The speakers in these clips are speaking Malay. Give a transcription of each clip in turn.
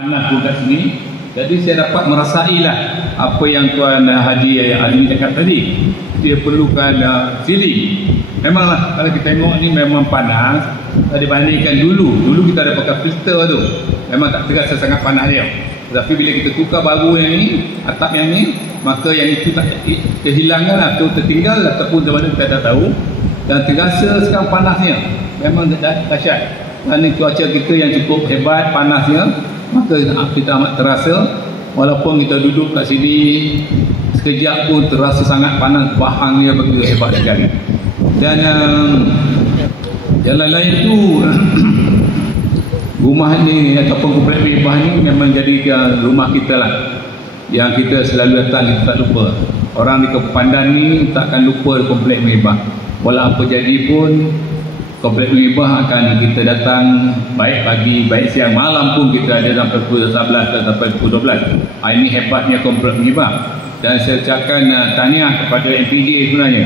panas pun kat sini. Jadi saya dapat merasailah apa yang Tuan Haji Ali cakap tadi. Dia perlukan feeling. Memanglah kalau kita tengok ni memang panas dibandingkan dulu. Dulu kita ada pakai filter tu. Memang tak terasa sangat panas dia. Tapi bila kita tukar baru yang ni, atap yang ni, maka yang itu tak kehilangan atau tertinggal ataupun macam mana kita tak tahu. Dan terasa sekarang panasnya. Memang dahsyat. Kerana cuaca kita yang cukup hebat panasnya, maka kita amat terasa. Walaupun kita duduk kat sini sekejap pun terasa sangat panas, bahangnya begitu hebat sekali. Dan yang lain-lain tu rumah ni ataupun komplek Mebah ni memang jadi rumah kita lah, yang kita selalu datang, kita tak lupa. Orang di Kepandan ni takkan lupa komplek Mebah. Walau apa jadi pun komplek Mebah akan kita datang, baik pagi, baik siang, malam pun kita ada sampai pukul 11 sampai pukul 12. Ini hebatnya komplek Mebah. Dan saya ucapkan tahniah kepada MPJ sebenarnya,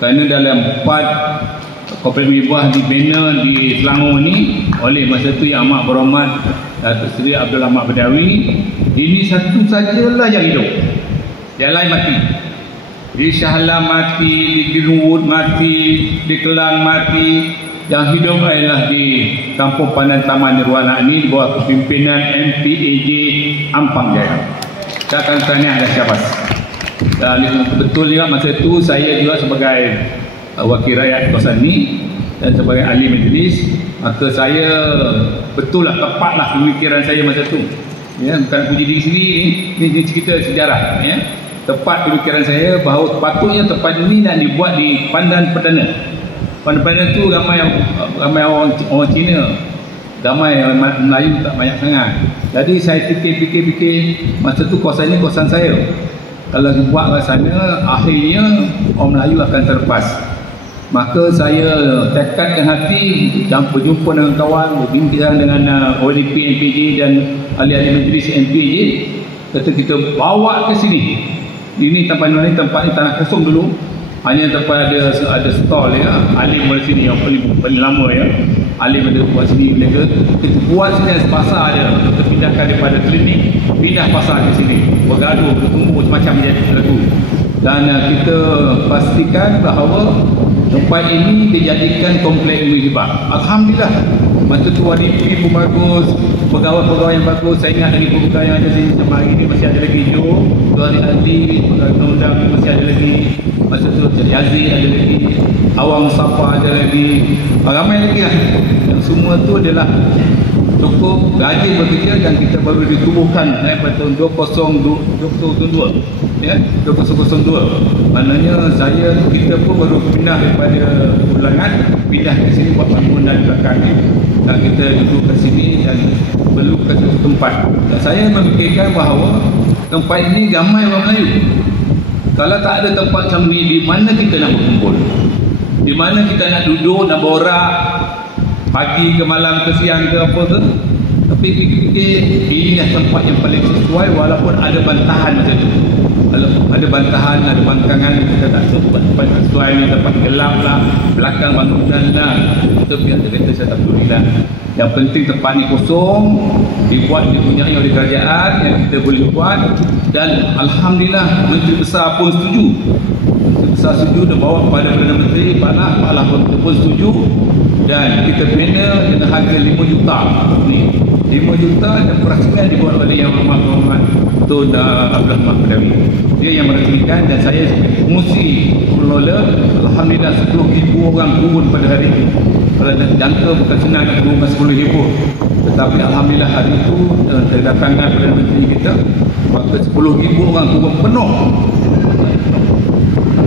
kerana dalam 4 komplek Mebah dibina di Selangor ni oleh masa tu Yang Amat Berhormat Datuk Seri Abdul Ahmad Badawi, ini satu sajalah yang hidup, yang lain mati. Di Shah Alam mati, di Greenwood mati, di Kelang mati. Yang hidup adalah di Kampung Pandan Taman Nirwana ini di bawah kepimpinan MPAJ Ampang Jaya. Saya akan tanya ada siapa. Dan betul juga masa itu saya juga sebagai wakil rakyat kawasan ini dan sebagai ahli majlis, maka saya betul lah, tepatlah pemikiran saya masa itu. Ya, bukan puji diri sendiri ini cerita sejarah. Ya. Tepat pemikiran saya bahawa patutnya tempat ini nak dibuat di Pandan Perdana. Pandan Perdana tu ramai orang Cina, ramai Melayu tak banyak sangat. Jadi saya fikir masa tu kawasan ini kawasan saya. Kalau dibuat ke sana, akhirnya orang Melayu akan terlepas. Maka saya tekadkan hati dan berjumpa dengan kawan, berbincang dengan ODP MPJ dan ahli-ahli majlis MPJ, kata kita bawa ke sini. Ini tempat ni tanah kosong dulu, hanya tempat ada stall ya, alim dari sini yang paling lama ya, alim ada buat sini mereka, kita buat sini pasar dia, kita pindahkan daripada klinik, pindah pasar ke sini, bergaduh, berkumpul macam jadi lagu. Dan kita pastikan bahawa tempat ini dijadikan komplek Mebah. Alhamdulillah, masa tu WDP pun bagus, pegawai-pegawai yang bagus. Saya ingat lagi pegawai yang ada di macam hari ini masih ada lagi Jo, Tuan Ali, undang masih ada lagi. Masa tu Jadi Aziz ada lagi, Awang Safa ada lagi, ramai lagi lah. Yang semua tu adalah cukup rajin bekerja dan kita baru ditubuhkan pada tahun 2002 ya, 2002. Maknanya kita pun baru pindah daripada Ulangan, pindah ke sini buat bangunan belakang ni, dan kita duduk ke sini dan perlukan satu tempat. Dan saya memikirkan bahawa tempat ini ramai orang Melayu. Kalau tak ada tempat macam ni, di mana kita nak berkumpul? Di mana kita nak duduk, nak borak pagi ke malam ke siang ke apa ke? Tapi fikir-fikir inilah tempat yang paling sesuai, walaupun ada bantahan macam tu. Kalau ada bantahan, ada bangkangan, kita tak tempat sesuai ni, tempat gelap lah, belakang bangunan lah, kita biar kita saya tak peduli lah. Yang penting tempat ni kosong, dipunyai oleh kerajaan yang kita boleh buat. Dan Alhamdulillah Menteri Besar pun setuju. Menteri Besar setuju dan bawa kepada Perdana Menteri, Pak Lah pun setuju. Dan kita bina dengan harga 5 juta ni, 5 juta dan perasaan dibuat oleh Yang Berhormat Tun Abdul Ahmad Badawi. Dia yang merasmikan dan saya fungsi pengelola. Alhamdulillah 10,000 orang turun pada hari ini. Kalau nak jangka bukan senang nak turunkan 10,000, tetapi Alhamdulillah hari itu kedatangan Perdana Menteri kita, maka 10,000 orang turun penuh.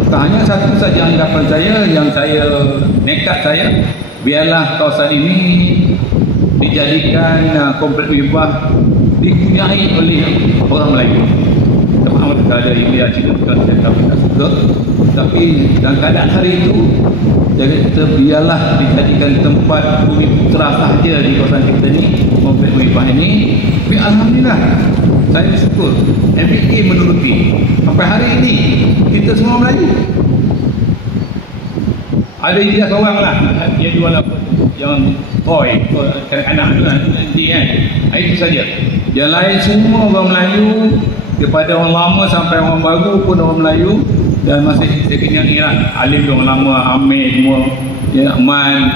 Tak hanya satu saja anggapan saya, yang saya nekat saya, biarlah kawasan ini dijadikan komplek Mebah dipunyai oleh orang Melayu. Sama ada India, Cina, saya tak suka. Tapi dalam keadaan hari itu, jadi kita biarlah dijadikan tempat bumi putra sahaja di kawasan kita ni, komplek Mebah ini. Tapi Alhamdulillah, saya bersyukur MPA menuruti. Sampai hari ini kita semua Melayu. Ada India seorang lah, dia jual apa, yang toy, kanak-kanak tu lah, nanti kan. Itu saja. Yang lain semua orang Melayu, daripada orang lama sampai orang baru pun orang Melayu. Dan masih saya kenyang Iraq, alim orang lama, Amir semua, ya, Man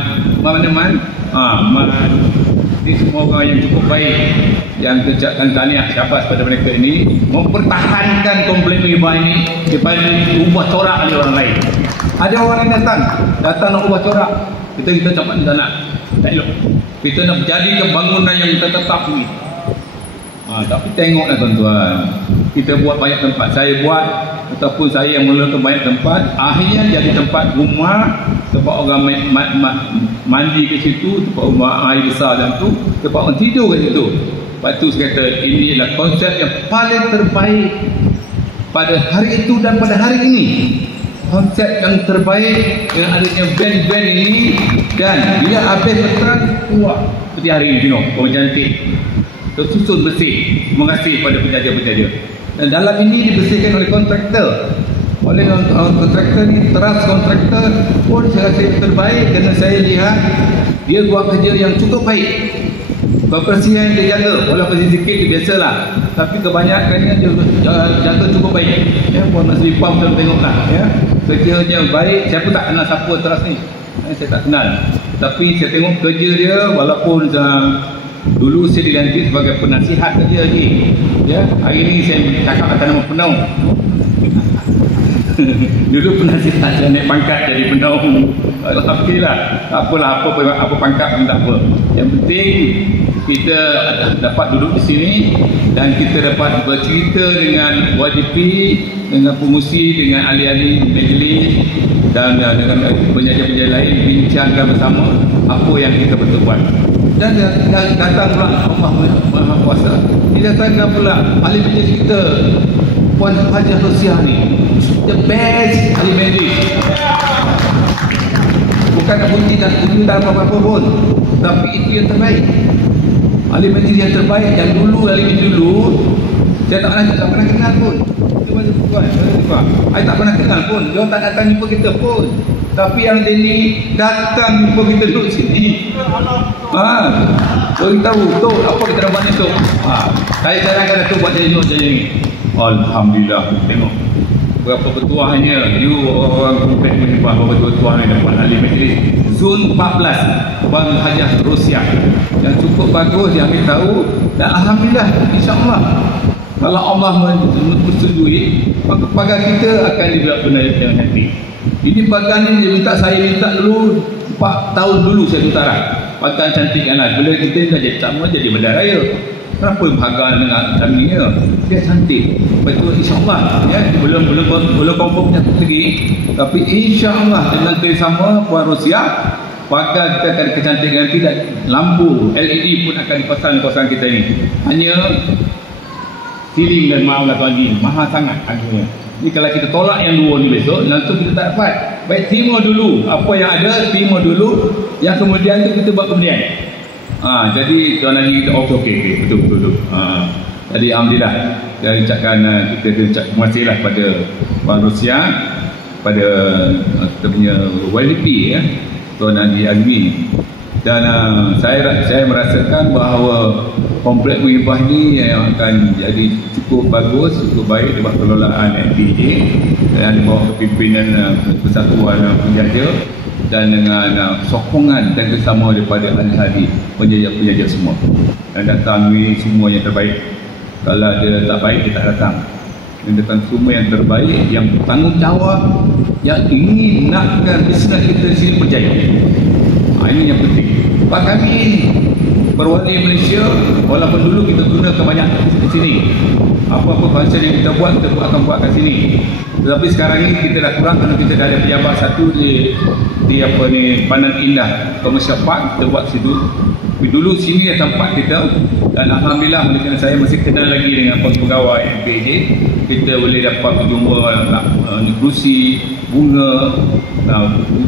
ini semua orang yang cukup baik, yang ucapkan tahniah syabas pada mereka ini, mempertahankan komplain hibah ini daripada ubah corak oleh orang lain. Ada orang yang datang nak ubah corak, kita cakap tak nak, tak elok. Kita nak jadikan bangunan yang tetap ni. Tapi tengoklah tuan-tuan, kita buat banyak tempat, saya buat ataupun saya yang mulakan banyak tempat, akhirnya jadi tempat rumah, tempat orang mandi ke situ, tempat rumah air besar dan tu, tempat orang tidur ke situ. Lepas tu saya kata ini adalah konsep yang paling terbaik pada hari itu dan pada hari ini. Konsep yang terbaik dengan adanya band-band ini, dan bila habis petang keluar seperti hari ini, tengok orang cantik tersusun bersih. Terima kasih pada penjaja-penjaja. Dan dalam ini dibersihkan oleh kontraktor. Oleh kontraktor ni, teras kontraktor pun saya rasa terbaik, kerana saya lihat dia buat kerja yang cukup baik. Kebersihan dia jaga, walaupun sedikit itu biasalah, tapi kebanyakannya dia jaga cukup baik. Ya, Puan Nasri Pam kita tengoklah, ya. Kerjanya baik. Saya pun tak kenal siapa teras ni. Saya tak kenal. Tapi saya tengok kerja dia, walaupun dulu saya dilantik sebagai penasihat kerja lagi. Ya, hari ini saya cakap atas nama penaung. Dulu penasihat, saya naik pangkat jadi penaung. Alhamdulillah. Tak apalah, apa pangkat pun tak apa. Yang penting kita dapat duduk di sini dan kita dapat bercerita dengan YDP, dengan pengusi, dengan ahli-ahli majlis dan dengan penjaja-penjaja lain, bincangkan bersama apa yang kita betul buat. Dan datang pula Allah Maha Kuasa. Didatangkan pula ahli majlis kita, Puan Haji Rosia ni, the best ahli majlis. Bukan nak bunyi dan apa-apa pun, tapi itu yang terbaik. Ahli majlis yang terbaik, yang dulu, ahli majlis dulu saya tak pernah kenal pun. Saya tak pernah kenal pun. Dia tak datang jumpa kita pun. Tapi yang dia ni datang jumpa kita duduk sini. Bagi tahu tu apa kita dapat ni tu. Saya kadang-kadang tu buat jadi ni. Alhamdulillah, tengok berapa bertuahnya you orang komplek menyembah, berapa bertuahnya dapat ahli majlis. Zon 14 Bang Hajah Rosia yang cukup bagus, dia ambil tahu. Dan Alhamdulillah, insyaAllah kalau Allah bersetujui, maka pagar kita akan dibuat benar dengan hati. Ini pagar ni dia saya minta dulu 4 tahun dulu saya utara. Pagar cantik kan lah. Bila kita dah jadi sama jadi benda raya, kenapa pagar dengan kaminya? Dia cantik. Betul, insyaAllah, ya, belum confirmnya lagi, tapi insyaAllah dengan kerjasama Puan Rosia, pagar kita akan kecantikan nanti, dan lampu LED pun akan dipasang kawasan kita ini. Hanya siling dan maaflah tuan Haji, mahal sangat harganya. Ini kalau kita tolak yang dua ni besok, nanti kita tak dapat. Baik, terima dulu apa yang ada, terima dulu, yang kemudian tu kita buat kemudian. Jadi tuan Haji kita okey, betul. Jadi Alhamdulillah, saya ucapkan kita ucap terima kasihlah pada Puan Rosia, pada kita punya YDP, ya, Tuan Haji Azmi. Dan saya merasakan bahawa komplek muhibah ni yang akan jadi cukup bagus, cukup baik di bawah pengelolaan MPJ dan di bawah kepimpinan Persatuan Penjaja, dan dengan sokongan dan bersama daripada ahli-ahli penjaja-penjaja semua. Dan datang ni semua yang terbaik. Kalau dia tak baik, dia tak datang. Dia datang semua yang terbaik, yang bertanggungjawab, yang ingin nakkan bisnes kita di sini berjaya. Ini yang penting. Pak kami perwali Malaysia, walaupun dulu kita gunakan banyak di sini, apa-apa function yang kita buat, kita akan buat kat sini. Tetapi sekarang ini kita dah kurang, kerana kita dah ada pejabat satu di apa ni, Pandan Indah Commercial Park, kita buat situ. Tapi dulu sini tempat kita, dan Alhamdulillah kerana saya masih kenal lagi dengan pegawai MPJ, kita boleh dapat berjumpa negrusi, bunga.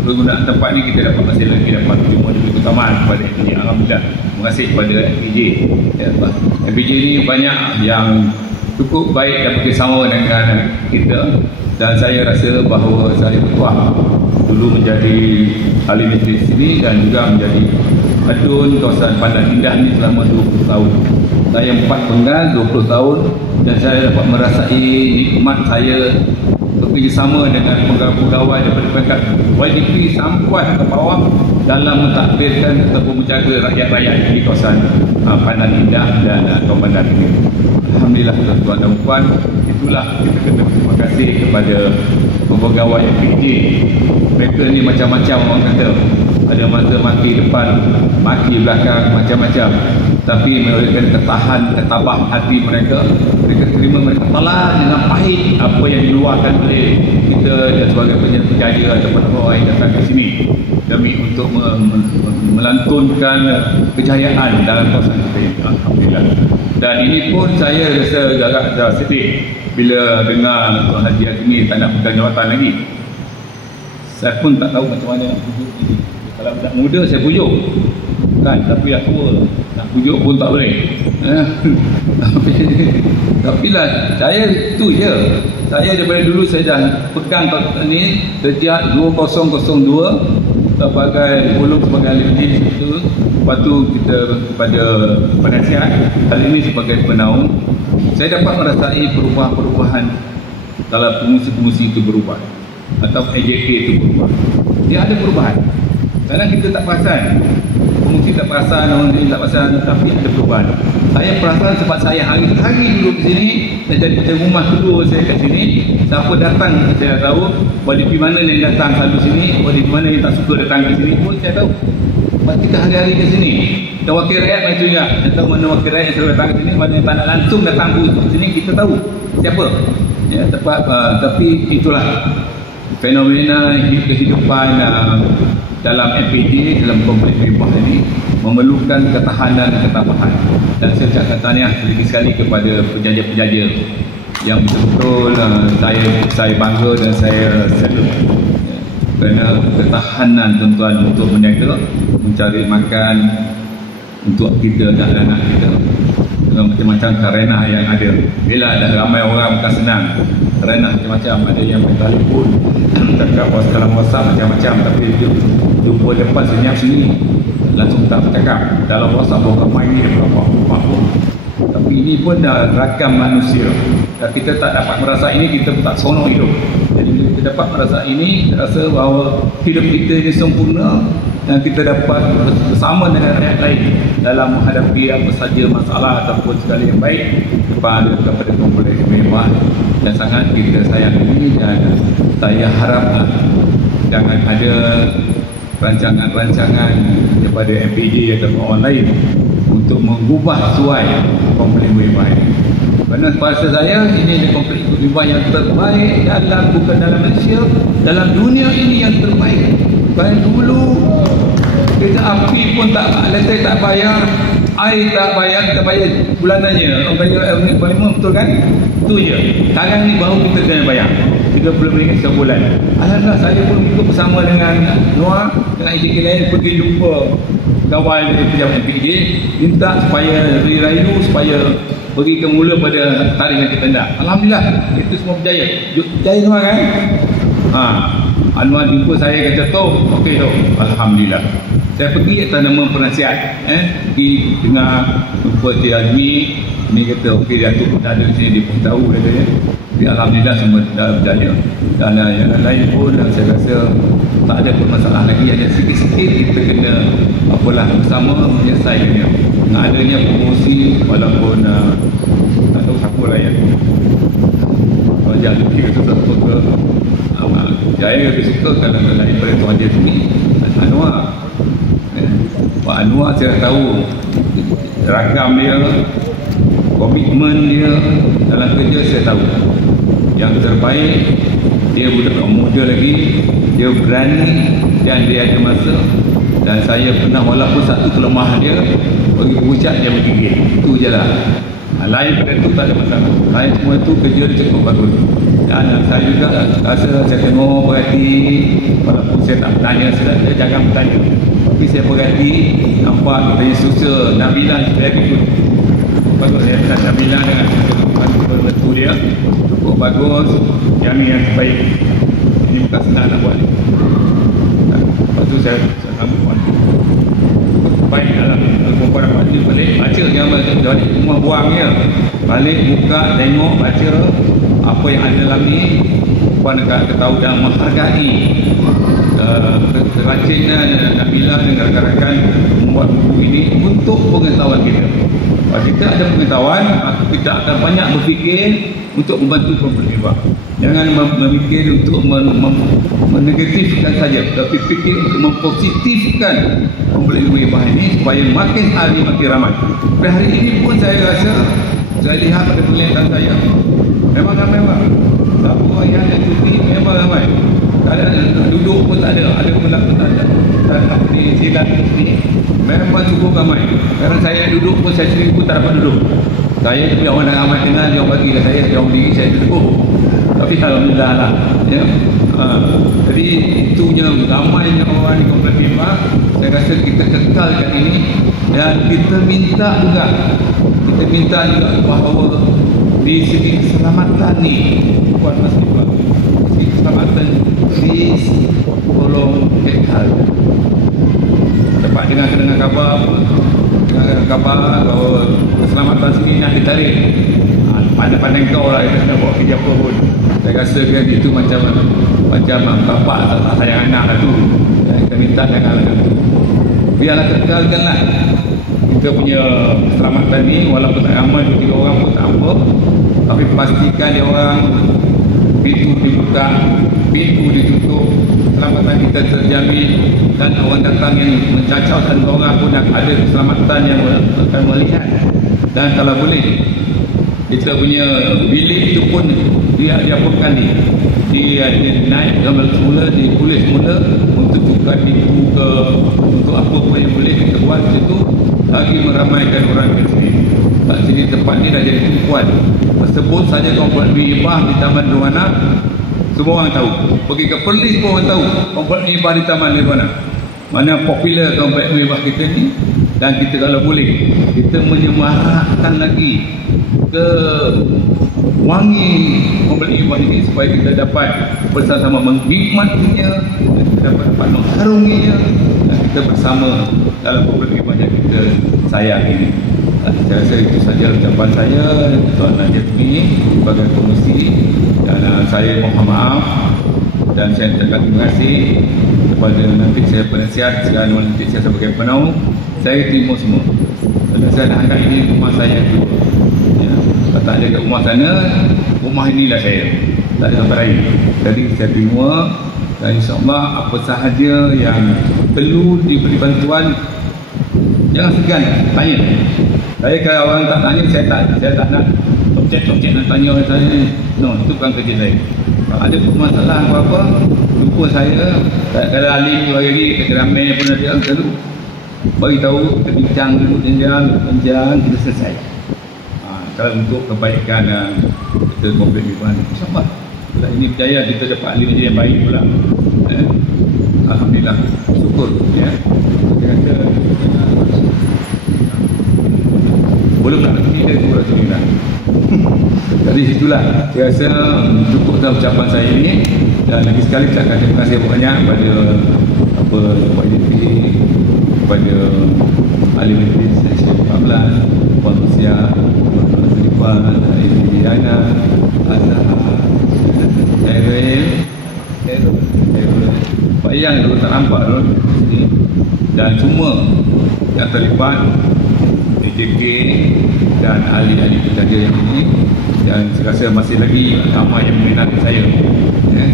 Penggunaan tempat ni kita dapat masih lagi dapat berjumpa dengan keutamaan kepada MPJ. Alhamdulillah, terima kasih kepada MPJ. Ya, MPJ ni banyak yang cukup baik dan bekerjasama dengan kita. Dan saya rasa bahawa saya bertuah dulu menjadi ahli majlis sini dan juga menjadi adun kawasan Pandan Indah ni selama 20 tahun. Saya 4 penggal 20 tahun dan saya dapat merasai nikmat saya bekerjasama dengan pegawai daripada peringkat YDP sampai ke bawah dalam mentadbirkan ataupun menjaga rakyat-rakyat di kawasan Pandan Indah dan Kawasan ini. Alhamdulillah tuan-tuan dan puan, itulah kita kata terima kasih kepada pegawai MPJ. Mereka ni macam-macam orang kata, ada masa maki depan, maki belakang, macam-macam, tapi mereka ketabah hati mereka terima, mereka tolak dengan pahit apa yang diluahkan oleh kita dan sebagai penjaja ataupun orang yang datang ke sini demi untuk melantunkan kejayaan dalam kawasan kita ini. Alhamdulillah. Dan ini pun saya rasa agak sedih bila dengar Tuan Haji Azmi tak nak pegang jawatan lagi. Saya pun tak tahu macam mana nak pujuk ini. Kalau budak muda saya pujuk kan, tapi dah tua, nak pujuk pun tak boleh. Tapi lah saya tu je, saya daripada dulu saya dah pegang kotak ni sejak 2002 sebagai ulung sebagai ahli majlis itu. Lepas tu kita kepada penasihat, kali ini sebagai penaung, saya dapat merasai perubahan-perubahan dalam fungsi-fungsi itu berubah atau AJK itu berubah. Dia ada perubahan. Kadang kita tak perasan, fungsi tak perasan, orang lain tak perasan, tapi ada perubahan. Saya perasan sebab saya hari-hari duduk di sini. Saya jadi rumah kedua saya kat sini. Siapa datang saya tahu. YDP mana yang datang selalu sini, YDP mana yang tak suka datang ke sini pun saya tahu. Sebab kita hari-hari ke sini. Dan wakil rakyat macam juga. Kita tahu mana wakil rakyat yang selalu datang ke sini, mana yang tak nak langsung datang ke sini, kita tahu siapa. Ya, tapi itulah fenomena kehidupan dalam MPJ, dalam kompleks Mebah ini memerlukan ketahanan dan ketabahan. Dan saya ucapkan tahniah sekali kepada penjaja-penjaja yang betul-betul saya bangga dan saya salut kerana ketahanan tuan-tuan untuk menjaga, mencari makan untuk kita dan anak kita. Macam-macam karena yang ada. Bila ada ramai orang bukan senang. Karena macam-macam, ada yang bertelefon, cakap dalam WhatsApp macam-macam, tapi jumpa depan senyap sini langsung tak bercakap. Dalam WhatsApp orang main ni apa-apa. Tapi ini pun dah rakam manusia. Dan kita tak dapat merasa ini, kita tak sonok hidup. Jadi bila kita dapat merasa ini, kita rasa bahawa hidup kita ini sempurna dan kita dapat bersama dengan rakyat lain dalam menghadapi apa saja masalah ataupun segala yang baik kepada kompleks Mebah yang sangat kita sayang ini. Dan saya harap jangan ada rancangan-rancangan daripada MPJ atau orang lain untuk mengubah suai kompleks Mebah ini. Kerana pada saya ini kompleks Mebah yang terbaik bukan dalam Malaysia, dalam dunia ini yang terbaik. Baik dulu kereta api pun listrik tak bayar, air tak bayar, kita bayar bulanannya. Orang bayar minimum, betul kan? Itu je. Sekarang ni baru kita kena bayar RM30 sebulan. Alhamdulillah, saya pun ikut bersama dengan Noah, dengan IJK lain pergi jumpa kawan dari pejabat MPJ, minta supaya dirayu, supaya pergi ke mula pada tarikh yang kita nak. Alhamdulillah, itu semua berjaya. Berjaya semua kan? Anwar jumpa saya, kata tu, okey tu, alhamdulillah. Saya pergi atas nama penasihat, pergi dengar jumpa Cik Azmi, ni kata okey, dia tu pun ada di sini, dia pun tahu katanya. Jadi alhamdulillah semua dah berjaya. Dan yang lain pun saya rasa tak ada masalah lagi, ada sikit-sikit kita kena apalah bersama menyelesaikannya. Dengan adanya promosi walaupun tak tahu siapa lah yang jangan kita satu ke saya lebih suka kalau daripada Tuan Haji sini Anwar. Pak Anwar saya tahu ragam dia, komitmen dia dalam kerja saya tahu. Yang terbaik, dia budak muda lagi, dia berani dan dia ada masa. Dan saya pernah, walaupun satu kelemahan dia, bagi berucap dia bergigit, itu je lah. Lain pada itu tak ada masalah. Lain semua itu kerja dia cukup bagus. Dan saya juga rasa saya tengok berhati, walaupun saya tak bertanya, saya jangan bertanya, tapi saya berhati, nampak katanya susah, Nabila saya ikut. bagus ya, saya bilang dengan berbentuk dia cukup bagus, yang ni yang terbaik. Ini bukan senang nak buat. Lepas tu saya sambut puan baik dalam kumpulan baca balik, baca gambar tu dari rumah buangnya balik, buka, tengok, baca apa yang ada dalam ni. Puan akan ketahui dan menghargai kerajinan Nabila dan rakan-rakan membuat buku ini untuk pengetahuan kita. Kalau kita ada pengetahuan, kita akan banyak berfikir untuk membantu perempuan hebat. Jangan memikir untuk menegatifkan saja, tapi fikir untuk mempositifkan perempuan hebat ini supaya makin hari makin ramai. Pada hari ini pun saya rasa, saya lihat pada penglihatan saya, memang ramai orang. Siapa yang ada cuti memang ramai. Kadang duduk pun tak ada pun tak ada. Tak di silat ni memang cukup ramai. Kadang saya duduk pun saya sendiri pun tak dapat duduk. Saya tapi orang dah ramai kenal, dia orang bagi kat saya, dia orang diri saya duduk. Tapi alhamdulillah lah, ya. Jadi itunya ramainya orang di Kompleks Mimbar. Saya rasa kita kekalkan ini dan kita minta juga bahawa di segi keselamatan ni, buat Mas Iqbal, segi keselamatan please tolong kekal. Dapat dengar kabar bahawa keselamatan sini nak ditarik. Pandai-pandai kau lah, kita nak buat kerja apa pun. Saya rasa kan itu macam bapak tak sayang anak lah tu. Kita minta jangan biarlah kekalkanlah kita punya keselamatan ni, walaupun tak ramai 2-3 orang pun tak apa, tapi pastikan dia orang pintu dibuka, pintu ditutup, keselamatan kita terjamin, dan orang datang yang mencacau dan orang pun ada keselamatan yang akan melihat. Dan kalau boleh kita punya bilik itu pun dia diapakan ni, dia naik gambar semula, ditulis semula untuk tukar tipu ke untuk apa pun yang boleh kita buat situ, lagi meramaikan orang ke sini. Kat sini tempat ni dah jadi tumpuan. Sebut saja Kompleks Mimbar di Taman Nirwana, semua orang tahu. Pergi ke Perlis pun orang tahu Kompleks Mimbar di Taman Nirwana. Mana popular Kompleks Mimbar kita ni. Dan kita kalau boleh, kita menyemarakkan lagi ke wangi Kompleks Mimbar ini supaya kita dapat bersama-sama menikmatinya, kita dapat mengharunginya, dan kita bersama dalam Kompleks Mimbar yang kita sayang ini. Saya rasa itu saja ucapan saya Tuan Najib sebagai komisi, dan saya mohon maaf dan saya ucapkan terima kasih kepada nanti saya penasihat dan nanti saya sebagai penaung. Saya terima semua dan saya dah anggap ini rumah saya dulu, ya. Kalau tak ada kat rumah sana, rumah inilah saya, tak ada tempat lain. Jadi saya terima, dan insyaAllah apa sahaja yang perlu diberi bantuan, jangan segan tanya. Saya kalau orang tak tanya, saya tak nak tocek nak tanya orang saya. No, itu bukan kerja saya. Kalau ada masalah apa-apa, jumpa saya. Kalau alim lagi, ramai pun ada, selalu bagi tahu, kita bincang dulu, panjang, kita selesai. Kalau untuk kebaikan kita Kompleks Mimbar, insyaAllah kalau ini berjaya, kita dapat alim yang baik pula. Alhamdulillah, syukur, ya. Saya kata belum nak pergi dari Surah Al-Quran. Jadi itulah, saya rasa cukup dalam ucapan saya ini. Dan lagi sekali saya akan terima kasih banyak kepada Pak IDP, kepada ahli majlis Syekh 14, Puan Musia, Puan Selipan, Ibu Diana, Eril, Pak Yang dulu tak nampak dulu, dan semua yang terlibat, DJK dan ahli-ahli penjaga yang ini. Dan saya rasa masih lagi ramai yang meminati saya, ya.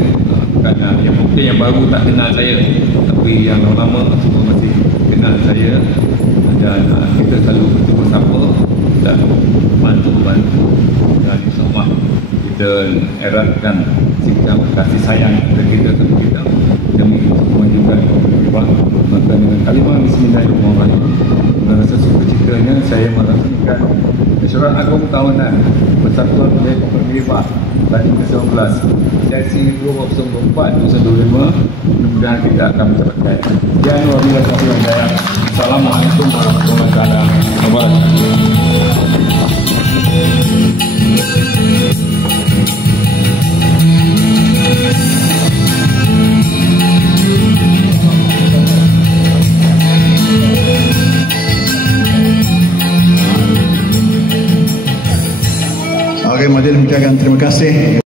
Bukan yang mungkin yang baru tak kenal saya, tapi yang lama semua masih kenal saya. Dan kita selalu bertemu sama dan bantu, dan insyaAllah kita eratkan sikap kasih sayang kita kita demi semua juga. Maka dengan kalimah Bismillahirrahmanirrahim, rasa sukacitanya saya merasakan Mesyuarat Agung Tahunan Persatuan Budaya Kompleks Mimbar tahun ke-19 sesi 2024-2025. Mudah-mudahan kita akan mencapai. Sekian wabillahi taufiq wal hidayah. Assalamualaikum warahmatullahi wabarakatuh. Okey, majlis mengucapkan terima kasih.